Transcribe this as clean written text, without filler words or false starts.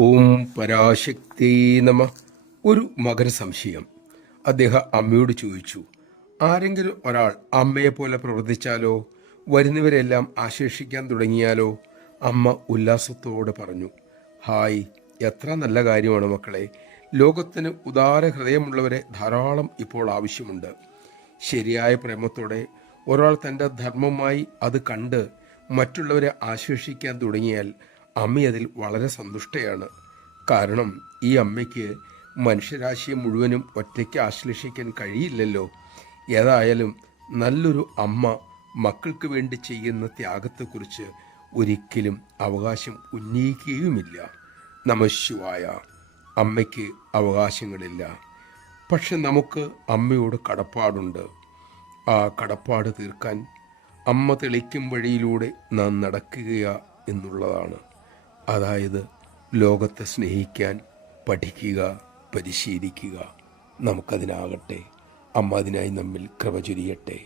ഓം പരാശക്തി നമ. ഒരു മകന് സംശയം. അദ്ദേഹം അമ്മയോട് ചോദിച്ചു, ആരെങ്കിലും ഒരാൾ അമ്മയെപ്പോലെ പ്രവർത്തിച്ചാലോ, വരുന്നവരെല്ലാം ആശേഷിക്കാൻ തുടങ്ങിയാലോ? അമ്മ ഉല്ലാസത്തോടെ പറഞ്ഞു, ഹായ്, എത്ര നല്ല കാര്യമാണ് മക്കളെ. ലോകത്തിന് ഉദാര ഹൃദയമുള്ളവരെ ധാരാളം ഇപ്പോൾ ആവശ്യമുണ്ട്. ശരിയായ പ്രേമത്തോടെ ഒരാൾ തൻ്റെ ധർമ്മമായി അത് കണ്ട് മറ്റുള്ളവരെ ആശ്ലേഷിക്കാൻ തുടങ്ങിയാൽ അമ്മ അതിൽ വളരെ സന്തുഷ്ടയാണ്. കാരണം ഈ അമ്മയ്ക്ക് മനുഷ്യരാശിയെ മുഴുവനും ഒറ്റയ്ക്ക് ആശ്ലേഷിക്കാൻ കഴിയില്ലല്ലോ. ഏതായാലും നല്ലൊരു അമ്മ മക്കൾക്ക് വേണ്ടി ചെയ്യുന്ന ത്യാഗത്തെക്കുറിച്ച് ഒരിക്കലും അവകാശം ഉന്നയിക്കുകയുമില്ല. നമഃശിവായ. അമ്മയ്ക്ക് അവകാശങ്ങളില്ല, പക്ഷെ നമുക്ക് അമ്മയോട് കടപ്പാടുണ്ട്. ആ കടപ്പാട് തീർക്കാൻ അമ്മ തെളിക്കും വഴിയിലൂടെ നാം നടക്കുക എന്നുള്ളതാണ്. അതായത് ലോകത്തെ സ്നേഹിക്കാൻ പഠിക്കുക, പരിശീലിക്കുക. നമുക്കതിനാകട്ടെ. അമ്മ അതിനായി നമ്മിൽ കൃപ ചൊരിയട്ടെ.